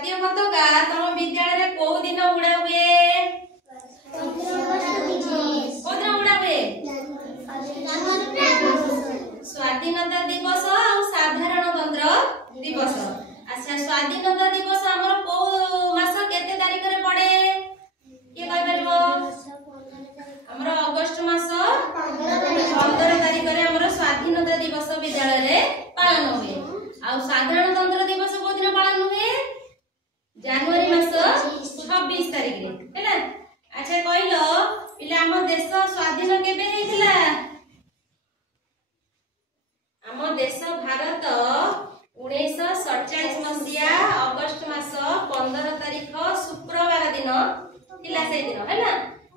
জাতীয় পতাকা তম বিদ্যালয় কোউ দিন উড়া हुए स्वाधीनता दिवस और साधारणतंत्र दिवस। अच्छा स्वाधीनता दिवस हमर को मास केते तारीख रे पड़े के कहि परबो हमर अगस्त मास 15 तारीख रे हमर स्वाधीनता दिवस विद्यालय रे पालन हुए। आ साधारणतंत्र दिवस को दिन पालन हुए जनवरी मास 26 तारीख रे हैला। अच्छा कहिलो पिला हम देश स्वाधीन केबे हेतिला आम देश भारत 1947 मसीहा अगस्त मास 15 तारीख शुक्रवार दिन थिला से दिन हैला।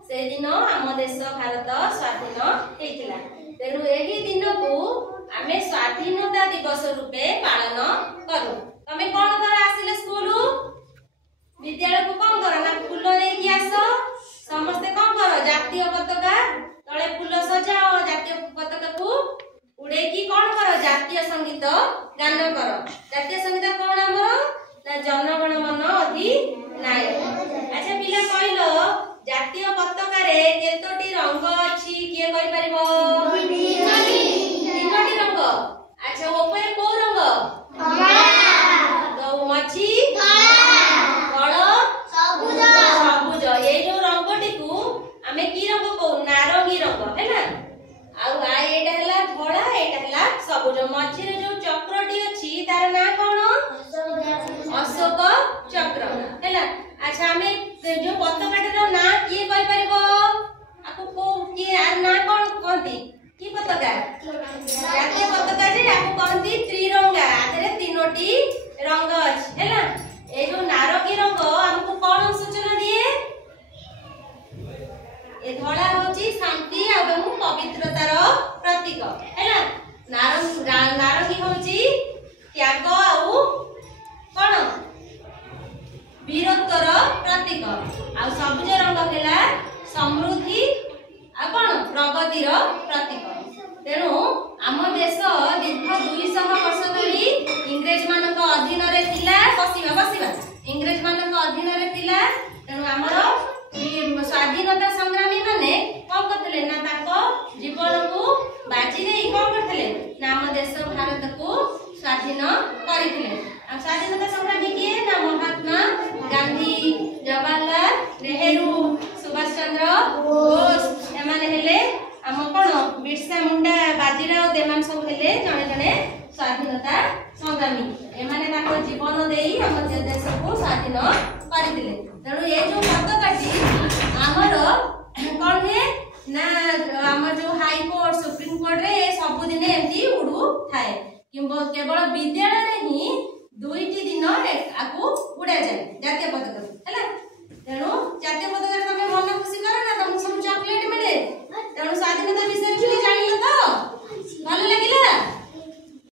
से दिन आम देश भारत स्वाधीन हेतिला। तेनु एही दिन को आमे स्वाधीनता दिवस रूपे पालन करू। तमे कोन कर आसिले स्कूल विद्यालय को कोन कर ना फूल लेके आसो समस्त कोन कर जातीय पताका तळे फूल सजाओ जातीय पताका को उड़े की कौन करो जातीय संगीत गान करो। जातीय संगीत कौन हमर ना जनगण मन अधिनायक। अच्छा पिला कहिलो जातीय पताका रे केतोटी रंग अछि किए कहि परिबो तीनोटी रंग। अच्छा ऊपर को रंग धला तो मछि धला सबुज सबुज ए जो रंगटी को हमें की रंग को नारंगी रंग हैना। आउ आ एटा हला धोळा एटा हला सबुज मझी रे जो चक्रटी अछि तार ना कोन अशोक चक्र हैला। अच्छा हमें जो पताकाटर ना किए कहि परबो आको को की आर ना कोन कहती की पताका जातीय पताका जे आको कहती त्रिरंगा आधरे तीनोटी रंग अछि हैला। ए जो नारंगी रंग हमको कोन सूचना दिए ए धोळा होची शांति एवं पवित्रतार प्रतीक हैला। नारंगी होची त्याग आउ कोन वीरत्वर प्रतीक। आ सबुज रंग हैला समृद्धि आ कोन प्रगतिर प्रतीक। तेनु आम देश दीर्घ 200 वर्ष धरि इंग्रेज मानक अधीन रे थिला बसिबा इंग्रेज मानक अधीन रे थिला। तेनु हमर स्वाधीनता संग्रामी माने कोन करथले ना ताको जीवन को बाजी दे कोन करथले ना हम देश भारत को स्वाधीन करिथिले। आ स्वाधीनता संग्रामी के ना महात्मा गांधी जवाहरलाल नेहरू सुभाष चंद्र बोस एमाने हेले हम कोन बिरसा मुंडा बाजीराव देमान सब हेले जने जने स्वाधीनता संग्रामी एमाने ताको जीवन देई हम देश को स्वाधीन करिथिले। तेणु ये जो पताकाटी आमर कौन है ना आम जो हाई कोर्ट सुप्रीम कोर्ट रे सब दिन एमती उड़ू थाए केवल विद्यालय रे ही 2टी दिन आकु उड़ा जाए जातीय पताका।